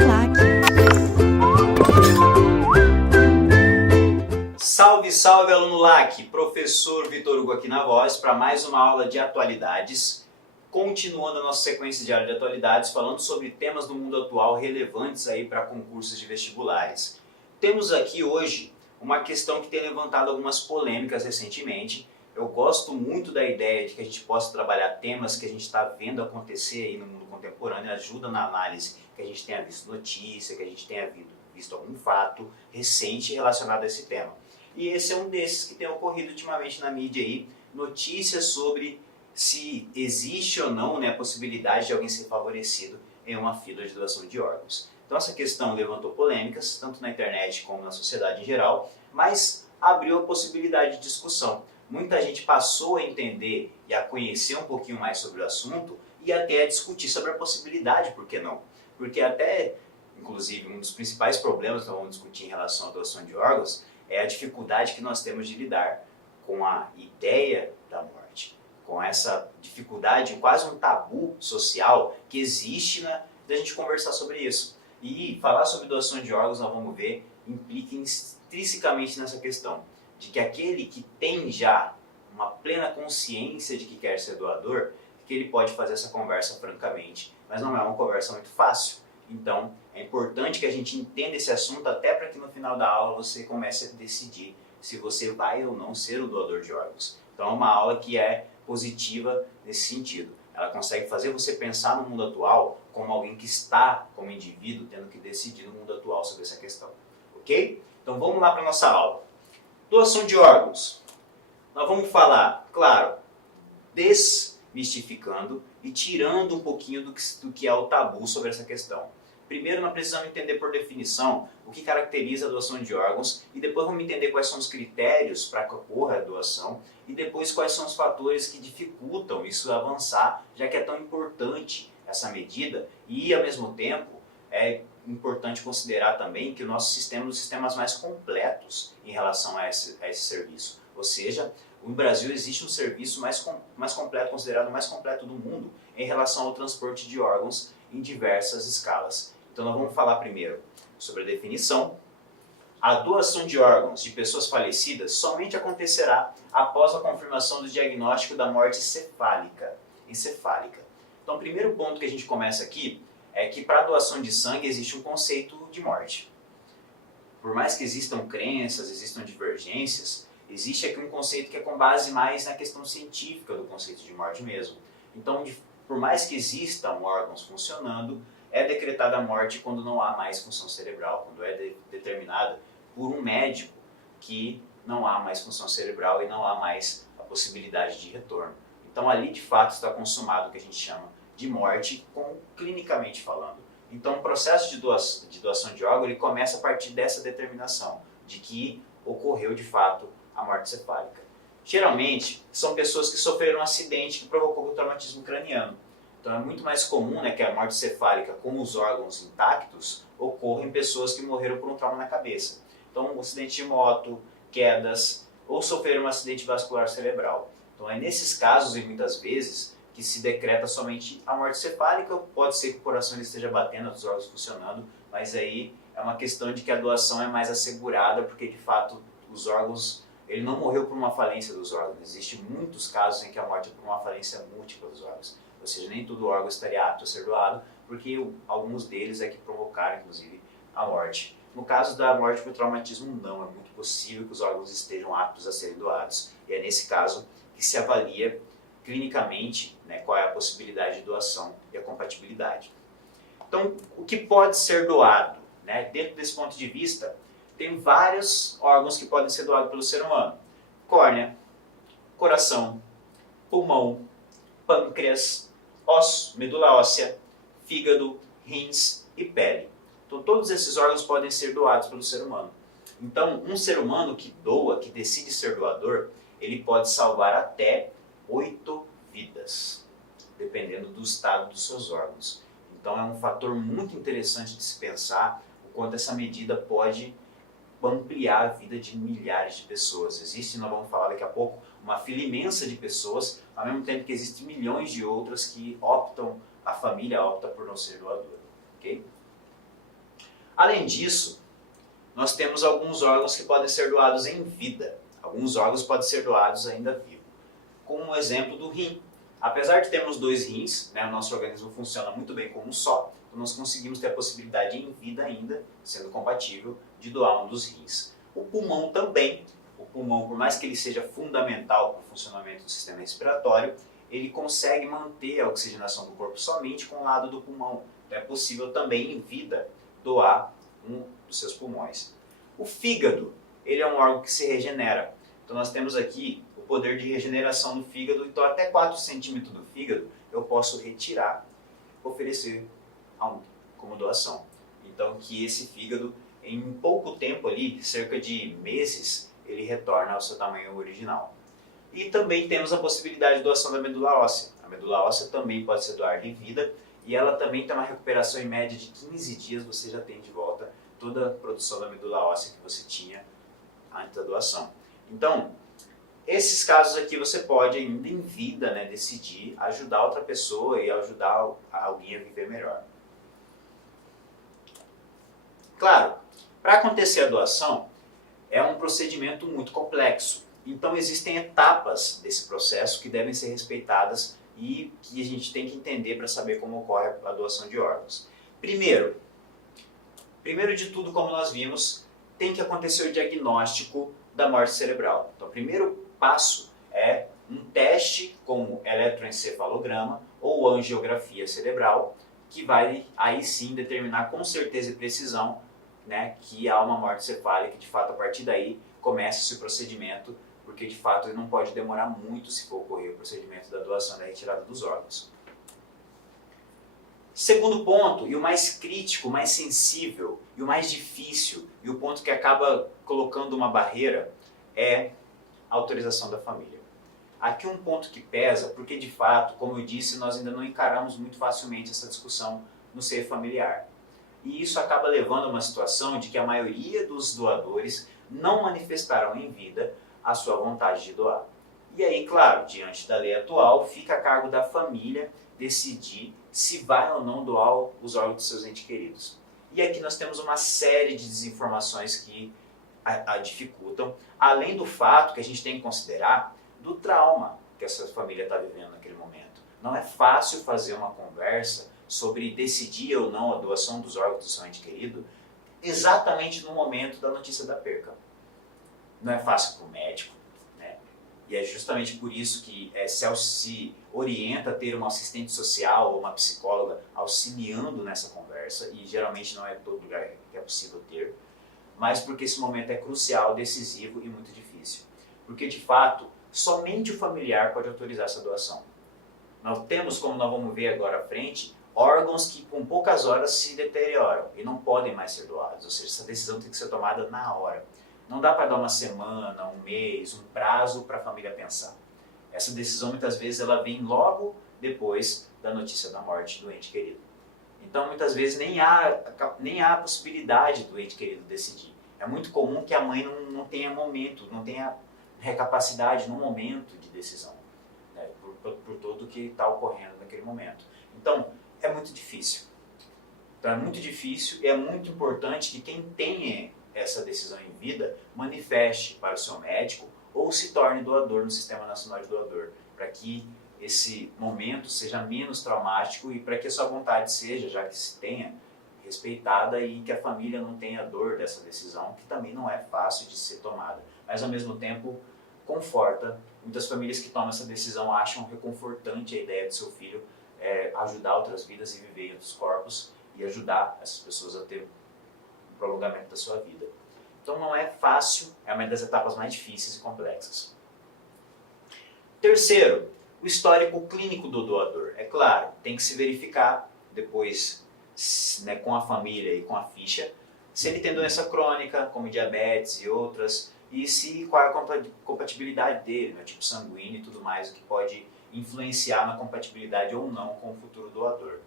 Uniplac. Salve, salve, aluno LAC! Professor Vitor Hugo aqui na voz para mais uma aula de atualidades. Continuando a nossa sequência diária de atualidades, falando sobre temas do mundo atual relevantes aí para concursos de vestibulares. Temos aqui hoje uma questão que tem levantado algumas polêmicas recentemente. Eu gosto muito da ideia de que a gente possa trabalhar temas que a gente está vendo acontecer aí no mundo contemporâneo, ajuda na análise, que a gente tenha visto notícia, que a gente tenha visto algum fato recente relacionado a esse tema. E esse é um desses que tem ocorrido ultimamente na mídia aí, notícias sobre se existe ou não, né, a possibilidade de alguém ser favorecido em uma fila de doação de órgãos. Então essa questão levantou polêmicas, tanto na internet como na sociedade em geral, mas abriu a possibilidade de discussão. Muita gente passou a entender e a conhecer um pouquinho mais sobre o assunto e até a discutir sobre a possibilidade, por que não? Porque até, inclusive, um dos principais problemas que nós vamos discutir em relação à doação de órgãos é a dificuldade que nós temos de lidar com a ideia da morte, com essa dificuldade, quase um tabu social que existe da gente conversar sobre isso. E falar sobre doação de órgãos, nós vamos ver, implica intrinsecamente nessa questão, de que aquele que tem já uma plena consciência de que quer ser doador, que ele pode fazer essa conversa francamente, mas não é uma conversa muito fácil. Então, é importante que a gente entenda esse assunto até para que no final da aula você comece a decidir se você vai ou não ser o doador de órgãos. Então, é uma aula que é positiva nesse sentido. Ela consegue fazer você pensar no mundo atual como alguém que está, como indivíduo, tendo que decidir no mundo atual sobre essa questão. Ok? Então, vamos lá para a nossa aula. Doação de órgãos. Nós vamos falar, claro, desmistificando e tirando um pouquinho do que é o tabu sobre essa questão. Primeiro, nós precisamos entender por definição o que caracteriza a doação de órgãos e depois vamos entender quais são os critérios para que ocorra a doação e depois quais são os fatores que dificultam isso avançar, já que é tão importante essa medida e, ao mesmo tempo, é importante considerar também que o nosso sistema é um dos sistemas mais completos em relação a esse serviço. Ou seja, no Brasil existe um serviço mais completo, considerado o mais completo do mundo em relação ao transporte de órgãos em diversas escalas. Então nós vamos falar primeiro sobre a definição. A doação de órgãos de pessoas falecidas somente acontecerá após a confirmação do diagnóstico da morte encefálica. Então o primeiro ponto que a gente começa aqui é que para a doação de sangue existe um conceito de morte. Por mais que existam crenças, existam divergências, existe aqui um conceito que é com base mais na questão científica do conceito de morte mesmo. Então, por mais que existam órgãos funcionando, é decretada a morte quando não há mais função cerebral, quando é determinada por um médico que não há mais função cerebral e não há mais a possibilidade de retorno. Então, ali de fato está consumado o que a gente chama de morte, clinicamente falando. Então, o processo de doação de órgão ele começa a partir dessa determinação, de que ocorreu de fato a morte cefálica. Geralmente, são pessoas que sofreram um acidente que provocou o traumatismo craniano. Então, é muito mais comum que a morte cefálica com os órgãos intactos ocorra em pessoas que morreram por um trauma na cabeça. Então, um acidente de moto, quedas ou sofreram um acidente vascular cerebral. Então, é nesses casos e muitas vezes que se decreta somente a morte cefálica, pode ser que o coração esteja batendo, os órgãos funcionando, mas aí é uma questão de que a doação é mais assegurada, porque de fato os órgãos, ele não morreu por uma falência dos órgãos. Existem muitos casos em que a morte é por uma falência múltipla dos órgãos, ou seja, nem todo órgão estaria apto a ser doado, porque alguns deles é que provocaram inclusive a morte. No caso da morte por traumatismo não, é muito possível que os órgãos estejam aptos a serem doados, e é nesse caso que se avalia clinicamente, qual é a possibilidade de doação e a compatibilidade. Então, o que pode ser doado? Dentro desse ponto de vista, tem vários órgãos que podem ser doados pelo ser humano. Córnea, coração, pulmão, pâncreas, osso, medula óssea, fígado, rins e pele. Então, todos esses órgãos podem ser doados pelo ser humano. Então, um ser humano que doa, que decide ser doador, ele pode salvar até 8 vidas, dependendo do estado dos seus órgãos. Então é um fator muito interessante de se pensar o quanto essa medida pode ampliar a vida de milhares de pessoas. Existe, nós vamos falar daqui a pouco, uma fila imensa de pessoas, ao mesmo tempo que existem milhões de outras que a família opta por não ser doadora. Okay? Além disso, nós temos alguns órgãos que podem ser doados em vida. Alguns órgãos podem ser doados ainda vivo. Como o exemplo do rim. Apesar de termos 2 rins, né, o nosso organismo funciona muito bem como um só, então nós conseguimos ter a possibilidade em vida ainda, sendo compatível, de doar um dos rins. O pulmão também. O pulmão, por mais que ele seja fundamental para o funcionamento do sistema respiratório, ele consegue manter a oxigenação do corpo somente com o lado do pulmão. Então é possível também em vida doar um dos seus pulmões. O fígado, ele é um órgão que se regenera. Então nós temos aqui o poder de regeneração no fígado, então até 4 centímetros do fígado eu posso retirar, oferecer como doação. Então que esse fígado, em pouco tempo ali, cerca de meses, ele retorna ao seu tamanho original. E também temos a possibilidade de doação da medula óssea. A medula óssea também pode ser doada em vida e ela também tem uma recuperação em média de 15 dias, você já tem de volta toda a produção da medula óssea que você tinha antes da doação. Então, esses casos aqui você pode ainda em vida, né, decidir ajudar outra pessoa e ajudar alguém a viver melhor. Claro, para acontecer a doação é um procedimento muito complexo. Então existem etapas desse processo que devem ser respeitadas e que a gente tem que entender para saber como ocorre a doação de órgãos. Primeiro de tudo, como nós vimos, tem que acontecer o diagnóstico da morte cerebral. Então o primeiro passo é um teste como eletroencefalograma ou angiografia cerebral, que vai aí sim determinar com certeza e precisão, né, que há uma morte cefálica, de fato a partir daí começa esse procedimento, porque de fato ele não pode demorar muito se for ocorrer o procedimento da doação e da retirada dos órgãos. Segundo ponto, e o mais crítico, o mais sensível, e o mais difícil, e o ponto que acaba colocando uma barreira, é a autorização da família. Aqui um ponto que pesa, porque de fato, como eu disse, nós ainda não encaramos muito facilmente essa discussão no seio familiar. E isso acaba levando a uma situação de que a maioria dos doadores não manifestarão em vida a sua vontade de doar. E aí, claro, diante da lei atual, fica a cargo da família decidir se vai ou não doar os órgãos de seus entes queridos. E aqui nós temos uma série de desinformações que a dificultam, além do fato que a gente tem que considerar do trauma que essa família está vivendo naquele momento. Não é fácil fazer uma conversa sobre decidir ou não a doação dos órgãos do seu ente querido exatamente no momento da notícia da perca. Não é fácil para o médico, né? E é justamente por isso que se orienta a ter uma assistente social ou uma psicóloga auxiliando nessa conversa, e geralmente não é todo lugar que é possível ter, mas porque esse momento é crucial, decisivo e muito difícil. Porque, de fato, somente o familiar pode autorizar essa doação. Nós temos, como nós vamos ver agora à frente, órgãos que com poucas horas se deterioram e não podem mais ser doados, ou seja, essa decisão tem que ser tomada na hora. Não dá para dar uma semana, um mês, um prazo para a família pensar. Essa decisão muitas vezes ela vem logo depois da notícia da morte do ente querido. Então muitas vezes nem há a possibilidade do ente querido decidir. É muito comum que a mãe não tenha momento, não tenha capacidade no momento de decisão, né, por tudo que está ocorrendo naquele momento. Então é muito difícil. Então é muito difícil e é muito importante que quem tenha essa decisão em vida manifeste para o seu médico ou se torne doador no Sistema Nacional de Doador, para que esse momento seja menos traumático e para que a sua vontade seja, já que se tenha, respeitada e que a família não tenha dor dessa decisão, que também não é fácil de ser tomada. Mas ao mesmo tempo conforta. Muitas famílias que tomam essa decisão acham reconfortante a ideia de seu filho ajudar outras vidas e viver em outros corpos e ajudar essas pessoas a ter um prolongamento da sua vida. Então não é fácil, é uma das etapas mais difíceis e complexas. Terceiro, o histórico clínico do doador. É claro, tem que se verificar depois, né, com a família e com a ficha, se ele tem doença crônica, como diabetes e outras, e qual é a compatibilidade dele, né, tipo sanguíneo e tudo mais, o que pode influenciar na compatibilidade ou não com o futuro doador.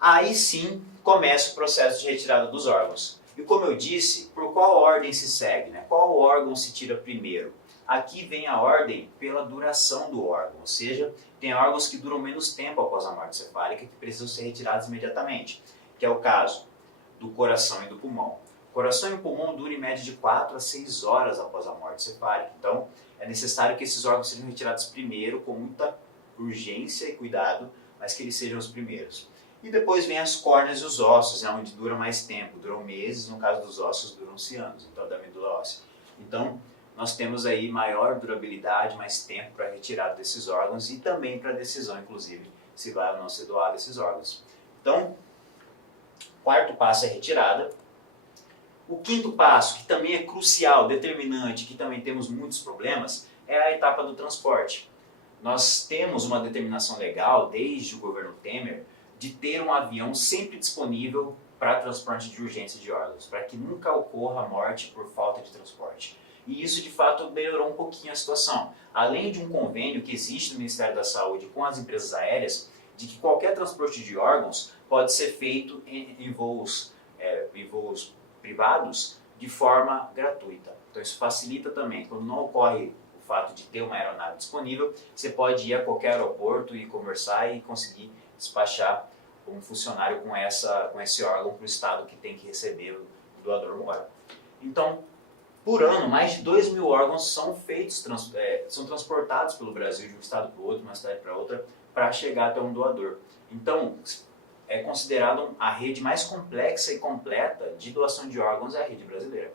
Aí sim começa o processo de retirada dos órgãos. E como eu disse, por qual ordem se segue, né? Qual órgão se tira primeiro? Aqui vem a ordem pela duração do órgão, ou seja, tem órgãos que duram menos tempo após a morte cefálica que precisam ser retirados imediatamente, que é o caso do coração e do pulmão. O coração e o pulmão duram em média de 4 a 6 horas após a morte cefálica. Então, é necessário que esses órgãos sejam retirados primeiro, com muita urgência e cuidado, mas que eles sejam os primeiros. E depois vem as córneas e os ossos, onde dura mais tempo, duram meses, no caso dos ossos duram-se anos, então da medula óssea. Então, nós temos aí maior durabilidade, mais tempo para retirada desses órgãos e também para a decisão, inclusive, se vai ou não ser doado esses órgãos. Então, quarto passo é retirada. O quinto passo, que também é crucial, determinante, que também temos muitos problemas, é a etapa do transporte. Nós temos uma determinação legal, desde o governo Temer, de ter um avião sempre disponível para transporte de urgência de órgãos, para que nunca ocorra morte por falta de transporte. E isso, de fato, melhorou um pouquinho a situação. Além de um convênio que existe no Ministério da Saúde com as empresas aéreas, de que qualquer transporte de órgãos pode ser feito em voos privados de forma gratuita. Então isso facilita também. Quando não ocorre o fato de ter uma aeronave disponível, você pode ir a qualquer aeroporto e conversar e conseguir despachar um funcionário com esse órgão para o estado que tem que receber o doador mora. Então, por ano, mais de 2.000 órgãos são são transportados pelo Brasil de um estado para o outro, de uma cidade para outra, para chegar até um doador. Então, é considerado a rede mais complexa e completa de doação de órgãos é a rede brasileira.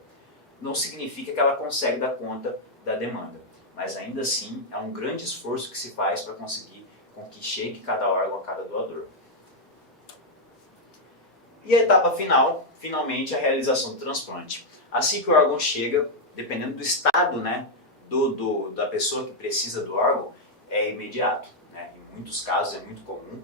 Não significa que ela consegue dar conta da demanda, mas ainda assim é um grande esforço que se faz para conseguir com que chegue cada órgão a cada doador. E a etapa final, finalmente, a realização do transplante. Assim que o órgão chega, dependendo do estado, né, da pessoa que precisa do órgão, é imediato. Né? Em muitos casos é muito comum,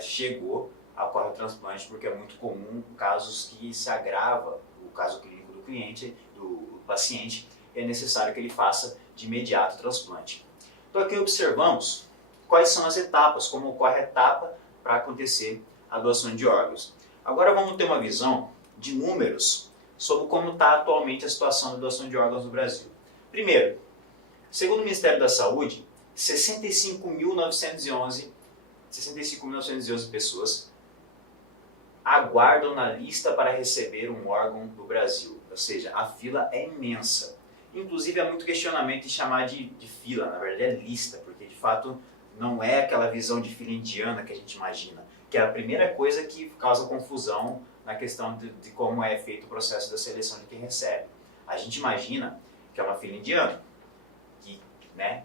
chegou, ocorre o transplante, porque é muito comum casos que se agrava o caso clínico do cliente, do paciente, é necessário que ele faça de imediato o transplante. Então aqui observamos quais são as etapas, como ocorre a etapa para acontecer a doação de órgãos. Agora vamos ter uma visão de números sobre como está atualmente a situação da doação de órgãos no Brasil. Primeiro, segundo o Ministério da Saúde, 65.911 pessoas aguardam na lista para receber um órgão do Brasil. Ou seja, a fila é imensa. Inclusive, há muito questionamento em chamar de fila, na verdade é lista, porque de fato não é aquela visão de fila indiana que a gente imagina, que é a primeira coisa que causa confusão na questão de como é feito o processo da seleção de quem recebe. A gente imagina que é uma fila indiana,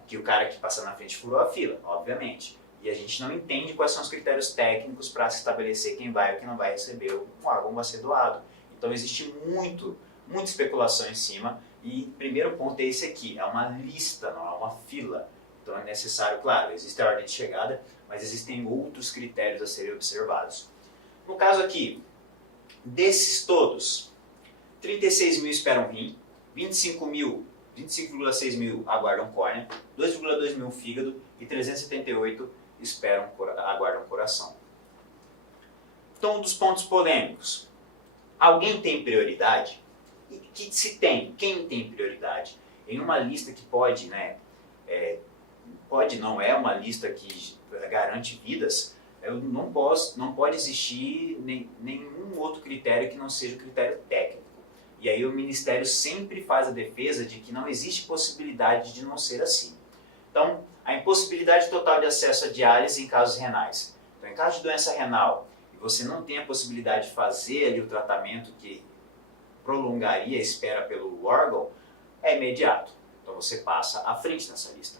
que o cara que passa na frente furou a fila, obviamente. E a gente não entende quais são os critérios técnicos para se estabelecer quem vai ou quem não vai receber um órgão vai ser doado. Então existe muita especulação em cima e o primeiro ponto é esse aqui, é uma lista, não é uma fila. Então é necessário, claro, existe a ordem de chegada, mas existem outros critérios a serem observados. No caso aqui, desses todos, 36 mil esperam rim, 25,6 mil aguardam córnea, 2,2 mil fígado e 378 aguardam coração. Então, um dos pontos polêmicos. Alguém tem prioridade? E que se tem? Quem tem prioridade? Em uma lista que pode, não é uma lista que garante vidas, não pode existir nenhum outro critério que não seja o critério técnico. E aí o Ministério sempre faz a defesa de que não existe possibilidade de não ser assim. Então, a impossibilidade total de acesso à diálise em casos renais. Então, em caso de doença renal, e você não tem a possibilidade de fazer ali o tratamento que prolongaria a espera pelo órgão, é imediato. Então, você passa à frente nessa lista.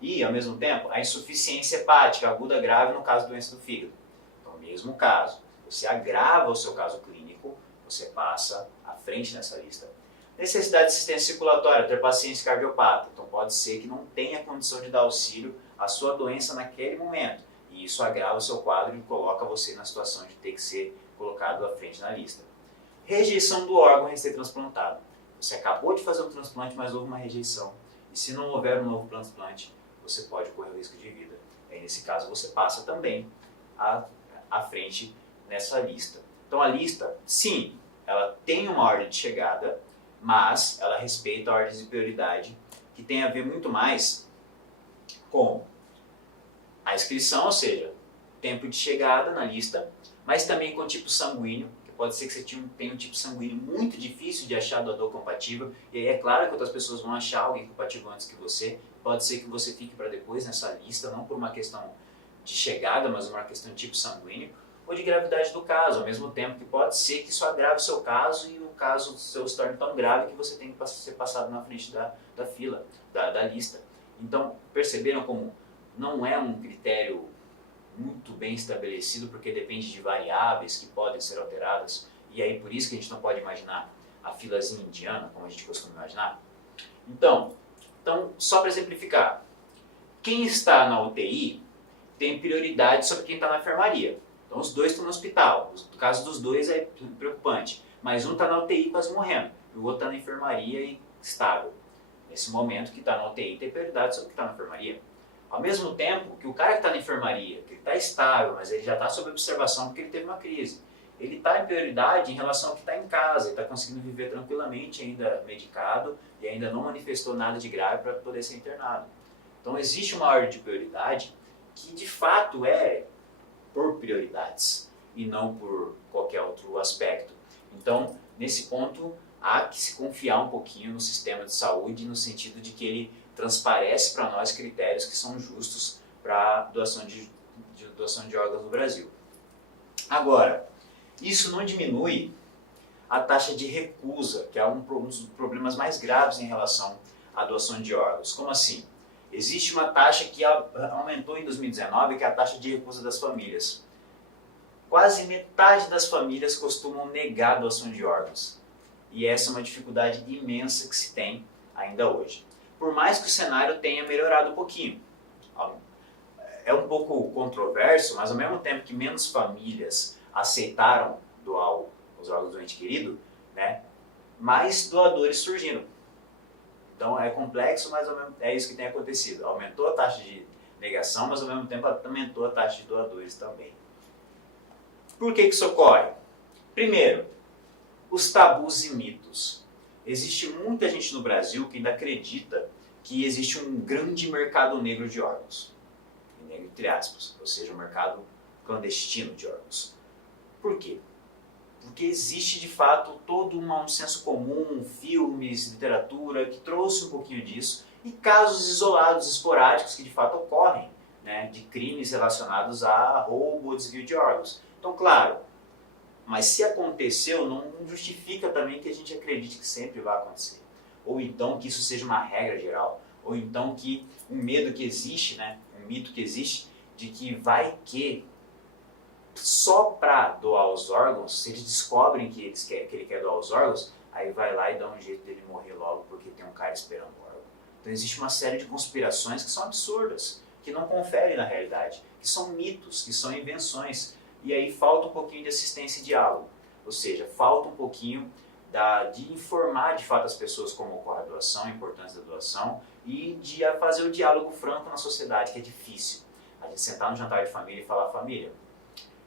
E, ao mesmo tempo, a insuficiência hepática aguda grave no caso de doença do fígado. Então, mesmo caso, você agrava o seu caso clínico, você passa à frente nessa lista. Necessidade de assistência circulatória, ter paciente cardiopata. Então pode ser que não tenha condição de dar auxílio à sua doença naquele momento. E isso agrava o seu quadro e coloca você na situação de ter que ser colocado à frente na lista. Rejeição do órgão a ser transplantado. Você acabou de fazer um transplante, mas houve uma rejeição. E se não houver um novo transplante, você pode correr o risco de vida. Aí, nesse caso, você passa também à frente nessa lista. Então a lista, sim, ela tem uma ordem de chegada, mas ela respeita a ordem de prioridade, que tem a ver muito mais com a inscrição, ou seja, tempo de chegada na lista, mas também com tipo sanguíneo, que pode ser que você tenha um tipo sanguíneo muito difícil de achar doador compatível, e aí é claro que outras pessoas vão achar alguém compatível antes que você, pode ser que você fique para depois nessa lista, não por uma questão de chegada, mas uma questão de tipo sanguíneo, ou de gravidade do caso, ao mesmo tempo que pode ser que isso agrave o seu caso e o caso seu se torne tão grave que você tem que ser passado na frente da fila, da lista. Então, perceberam como não é um critério muito bem estabelecido, porque depende de variáveis que podem ser alteradas, e aí por isso que a gente não pode imaginar a filazinha indiana, como a gente costuma imaginar. Então só para exemplificar, quem está na UTI tem prioridade sobre quem está na enfermaria. Então os dois estão no hospital, o caso dos dois é preocupante, mas um está na UTI quase morrendo, e o outro está na enfermaria e estável. Nesse momento, que está na UTI tem prioridade sobre o que está na enfermaria. Ao mesmo tempo que o cara que está na enfermaria, que ele está estável, mas ele já está sob observação porque ele teve uma crise, ele está em prioridade em relação ao que está em casa, ele está conseguindo viver tranquilamente, ainda medicado, e ainda não manifestou nada de grave para poder ser internado. Então existe uma ordem de prioridade que de fato é por prioridades e não por qualquer outro aspecto. Então, nesse ponto, há que se confiar um pouquinho no sistema de saúde, no sentido de que ele transparece para nós critérios que são justos para doação de órgãos no Brasil. Agora, isso não diminui a taxa de recusa, que é um dos problemas mais graves em relação à doação de órgãos. Como assim? Existe uma taxa que aumentou em 2019, que é a taxa de recusa das famílias. Quase metade das famílias costumam negar a doação de órgãos. E essa é uma dificuldade imensa que se tem ainda hoje. Por mais que o cenário tenha melhorado um pouquinho. É um pouco controverso, mas ao mesmo tempo que menos famílias aceitaram doar os órgãos do ente querido, né, mais doadores surgiram. Então é complexo, mas é isso que tem acontecido. Aumentou a taxa de negação, mas ao mesmo tempo aumentou a taxa de doadores também. Por que isso ocorre? Primeiro, os tabus e mitos. Existe muita gente no Brasil que ainda acredita que existe um grande mercado negro de órgãos. Negro entre aspas, ou seja, um mercado clandestino de órgãos. Por quê? Porque existe de fato todo um senso comum, filmes, literatura, que trouxe um pouquinho disso, e casos isolados, esporádicos, que de fato ocorrem, né, de crimes relacionados a roubo ou desvio de órgãos. Então, claro, mas se aconteceu, não justifica também que a gente acredite que sempre vai acontecer. Ou então que isso seja uma regra geral. Ou então que um medo que existe, né, um mito que existe, de que vai que só para doar os órgãos, se eles descobrem que ele quer doar os órgãos, aí vai lá e dá um jeito dele morrer logo porque tem um cara esperando o órgão. Então existe uma série de conspirações que são absurdas, que não conferem na realidade, que são mitos, que são invenções. E aí falta um pouquinho de assistência e diálogo. Ou seja, falta um pouquinho de informar de fato as pessoas como ocorre a doação, a importância da doação, e de fazer o diálogo franco na sociedade, que é difícil. A gente sentar no jantar de família e falar, família,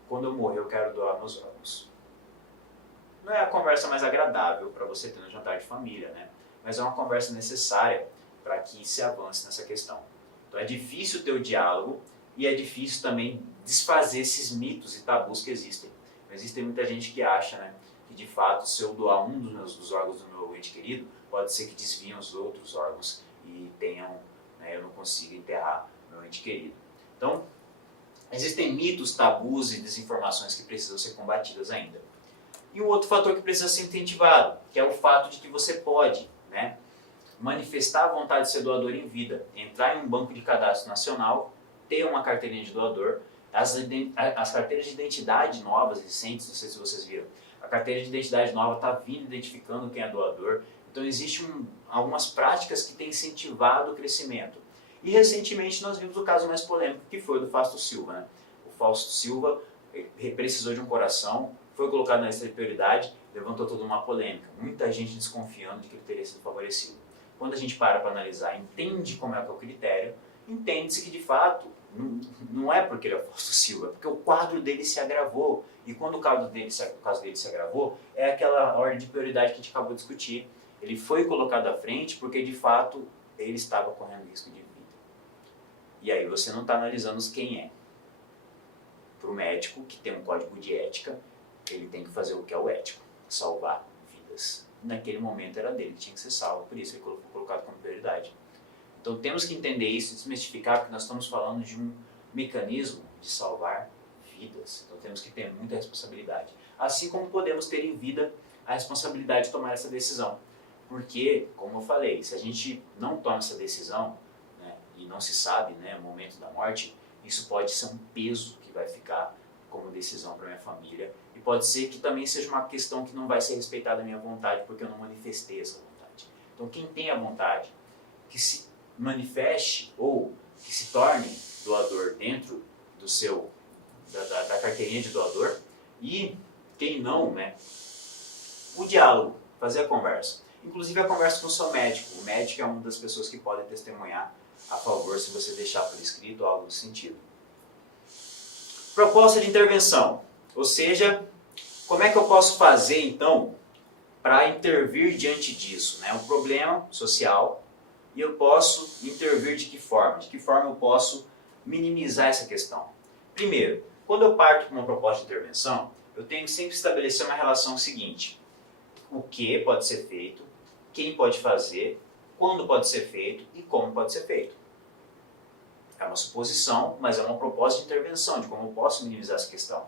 quando eu morrer eu quero doar meus órgãos. Não é a conversa mais agradável para você ter no jantar de família, né? Mas é uma conversa necessária para que se avance nessa questão. Então é difícil ter o diálogo e é difícil também desfazer esses mitos e tabus que existem. Existe muita gente que acha, né, que de fato se eu doar um dos órgãos do meu ente querido, pode ser que desviem os outros órgãos e eu não consiga enterrar meu ente querido. Então, existem mitos, tabus e desinformações que precisam ser combatidas ainda. E um outro fator que precisa ser incentivado, que é o fato de que você pode, né, manifestar a vontade de ser doador em vida, entrar em um banco de cadastro nacional, ter uma carteirinha de doador, as carteiras de identidade novas, recentes, não sei se vocês viram, a carteira de identidade nova está vindo identificando quem é doador, então existem algumas práticas que têm incentivado o crescimento. E recentemente nós vimos o caso mais polêmico, que foi o do Fausto Silva. Né? O Fausto Silva precisou de um coração, foi colocado na lista de prioridade, levantou toda uma polêmica, muita gente desconfiando de que ele teria sido favorecido. Quando a gente para analisar, entende como é que é o critério, entende-se que de fato não é porque ele é o Fausto Silva, é porque o quadro dele se agravou. E quando o caso dele se agravou, é aquela ordem de prioridade que a gente acabou de discutir. Ele foi colocado à frente porque de fato ele estava correndo risco de vida. E aí você não está analisando quem é. Para o médico, que tem um código de ética, ele tem que fazer o que é o ético, salvar vidas. Naquele momento era dele, tinha que ser salvo, por isso ele foi colocado como prioridade. Então temos que entender isso e desmistificar, porque nós estamos falando de um mecanismo de salvar vidas. Então temos que ter muita responsabilidade. Assim como podemos ter em vida a responsabilidade de tomar essa decisão. Porque, como eu falei, se a gente não toma essa decisão, né, e não se sabe, né, o momento da morte, isso pode ser um peso que vai ficar como decisão para minha família. E pode ser que também seja uma questão que não vai ser respeitada a minha vontade, porque eu não manifestei essa vontade. Então quem tem a vontade, que se manifeste ou que se torne doador dentro do seu, da carteirinha de doador, e quem não, né, o diálogo, fazer a conversa. Inclusive a conversa com o seu médico. O médico é uma das pessoas que podem testemunhar a favor se você deixar por escrito ou algo do sentido. Proposta de intervenção, ou seja, como é que eu posso fazer então para intervir diante disso, né? Um problema social, e eu posso intervir de que forma? De que forma eu posso minimizar essa questão? Primeiro, quando eu parto para uma proposta de intervenção, eu tenho que sempre estabelecer uma relação seguinte: o que pode ser feito, quem pode fazer, quando pode ser feito e como pode ser feito. É uma suposição, mas é uma proposta de intervenção, de como eu posso minimizar essa questão.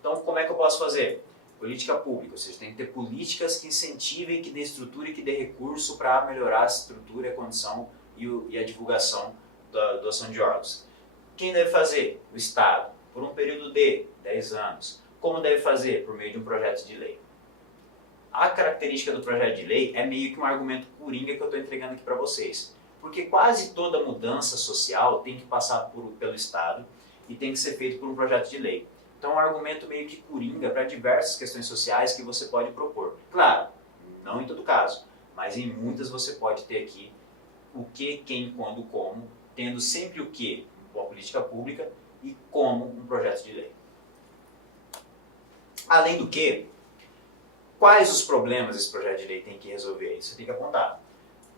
Então, como é que eu posso fazer? Política pública, ou seja, tem que ter políticas que incentivem, que dê estrutura e que dê recurso para melhorar a estrutura, a condição e a divulgação da doação de órgãos. Quem deve fazer? O Estado, por um período de 10 anos. Como deve fazer? Por meio de um projeto de lei. A característica do projeto de lei é meio que um argumento coringa que eu estou entregando aqui para vocês. Porque quase toda mudança social tem que passar pelo Estado e tem que ser feito por um projeto de lei. Então é um argumento meio que coringa para diversas questões sociais que você pode propor. Claro, não em todo caso, mas em muitas você pode ter aqui o que, quem, quando, como, tendo sempre o que, uma política pública, e como um projeto de lei. Além do que, quais os problemas esse projeto de lei tem que resolver? Isso tem que apontar.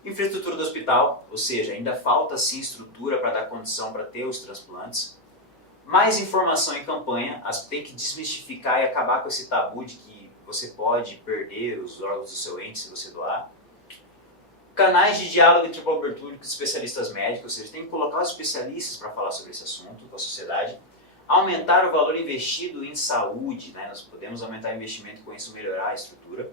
Infraestrutura do hospital, ou seja, ainda falta sim estrutura para dar condição para ter os transplantes. Mais informação em campanha, tem que desmistificar e acabar com esse tabu de que você pode perder os órgãos do seu ente se você doar. Canais de diálogo entre o poder público e especialistas médicos, ou seja, tem que colocar os especialistas para falar sobre esse assunto com a sociedade. Aumentar o valor investido em saúde, né? Nós podemos aumentar o investimento e com isso melhorar a estrutura.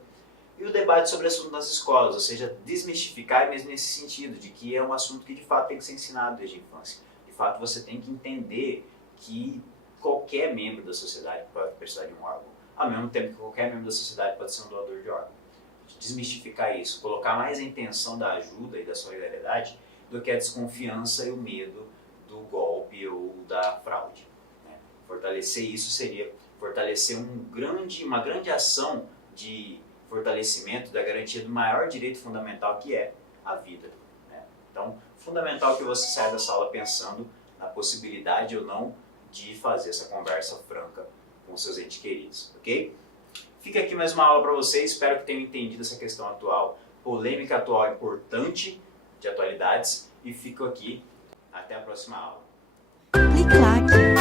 E o debate sobre o assunto nas escolas, ou seja, desmistificar mesmo nesse sentido, de que é um assunto que de fato tem que ser ensinado desde a infância. De fato você tem que entender que qualquer membro da sociedade pode precisar de um órgão, ao mesmo tempo que qualquer membro da sociedade pode ser um doador de órgão. Desmistificar isso, colocar mais a intenção da ajuda e da solidariedade do que a desconfiança e o medo do golpe ou da fraude. Né? Fortalecer isso seria fortalecer uma grande ação de fortalecimento da garantia do maior direito fundamental, que é a vida. Né? Então, fundamental que você saia dessa aula pensando na possibilidade ou não de fazer essa conversa franca com seus entes queridos, ok? Fica aqui mais uma aula para vocês, espero que tenham entendido essa questão atual, polêmica atual importante de atualidades, e fico aqui, até a próxima aula. Clique like.